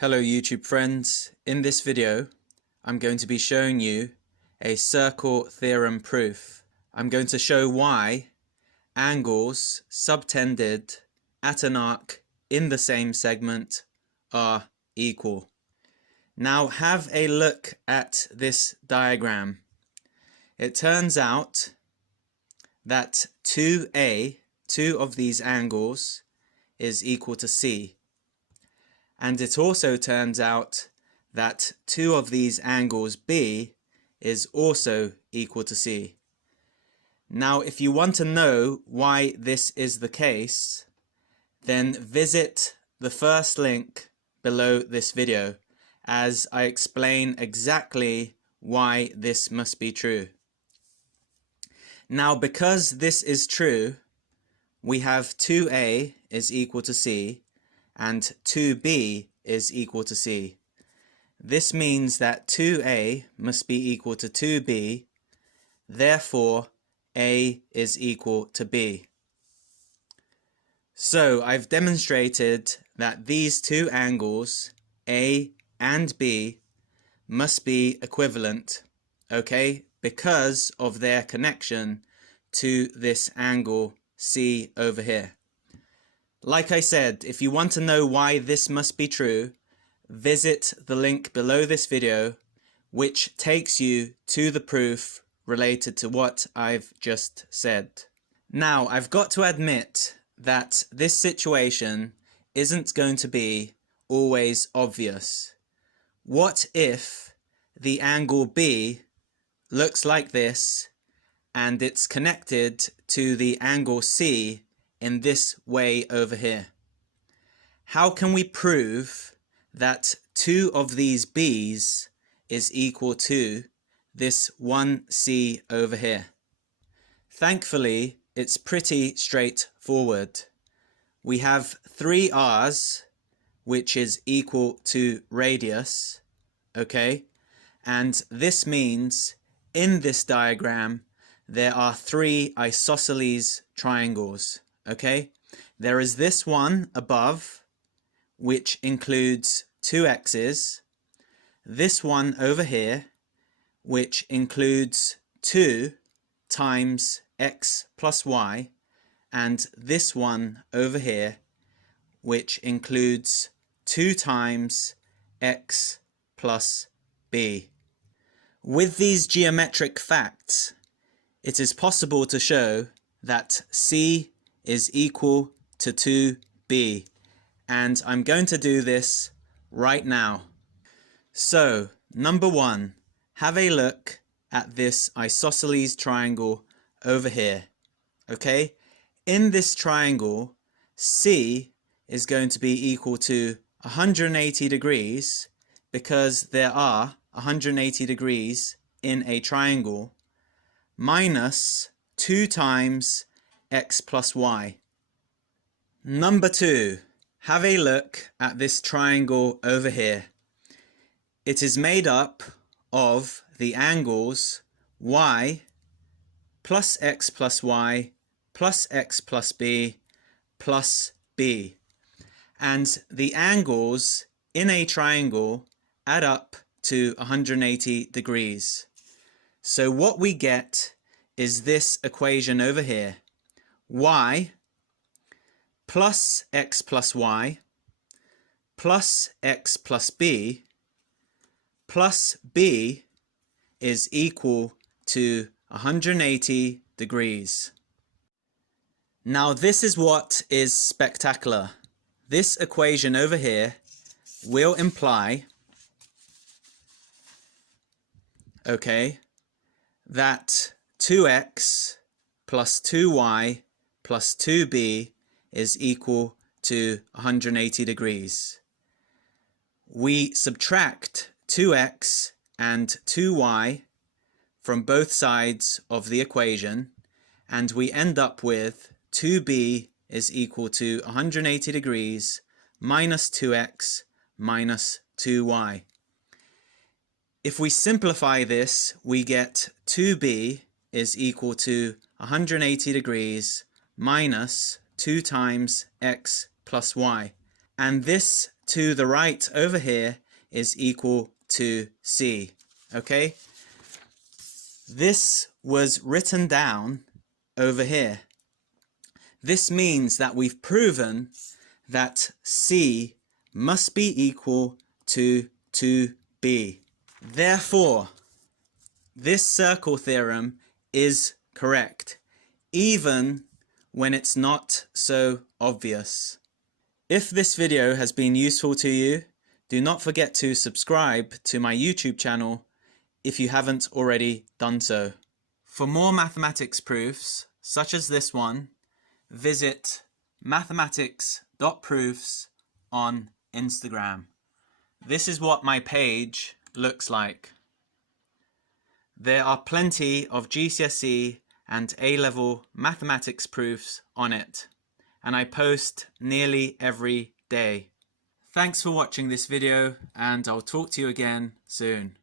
Hello YouTube friends, in this video I'm going to be showing you a circle theorem proof. I'm going to show why angles subtended at an arc in the same segment are equal. Now have a look at this diagram. It turns out that 2A, two of these angles, is equal to C. And it also turns out that two of these angles B is also equal to C. Now, if you want to know why this is the case, then visit the first link below this video as I explain exactly why this must be true. Now, because this is true, we have 2A is equal to C and 2B is equal to C. This means that 2A must be equal to 2B, therefore A is equal to B. So I've demonstrated that these two angles, A and B, must be equivalent, okay, because of their connection to this angle C over here. Like I said, if you want to know why this must be true, visit the link below this video, which takes you to the proof related to what I've just said. Now, I've got to admit that this situation isn't going to be always obvious. What if the angle B looks like this and it's connected to the angle C in this way over here? How can we prove that two of these B's is equal to this one C over here? Thankfully, it's pretty straightforward. We have 3 R's, which is equal to radius, okay? And this means in this diagram, there are 3 isosceles triangles. Okay, there is this one above, which includes 2 x's, this one over here, which includes 2 times x plus y, and this one over here, which includes 2 times x plus b. With these geometric facts, it is possible to show that C is equal to 2B, and I'm going to do this right now. So, number 1, have a look at this isosceles triangle over here. Okay, in this triangle, C is going to be equal to 180 degrees because there are 180 degrees in a triangle, minus 2 times x plus y. Number 2, have a look at this triangle over here. It is made up of the angles y plus x plus y plus x plus b plus b. And the angles in a triangle add up to 180 degrees. So what we get is this equation over here. Y plus x plus y plus x plus b plus b is equal to 180 degrees. Now this is what is spectacular. This equation over here will imply, okay, that 2x plus 2y plus 2b is equal to 180 degrees. We subtract 2x and 2y from both sides of the equation, and we end up with 2b is equal to 180 degrees minus 2x minus 2y. If we simplify this, we get 2b is equal to 180 degrees minus 2 times x plus y. And this to the right over here is equal to C. Okay? This was written down over here. This means that we've proven that C must be equal to 2B. Therefore, this circle theorem is correct, even when it's not so obvious. If this video has been useful to you, do not forget to subscribe to my YouTube channel if you haven't already done so. For more mathematics proofs, such as this one, visit mathematics.proofs on Instagram. This is what my page looks like. There are plenty of GCSE and A-level mathematics proofs on it, and I post nearly every day. Thanks for watching this video, and I'll talk to you again soon.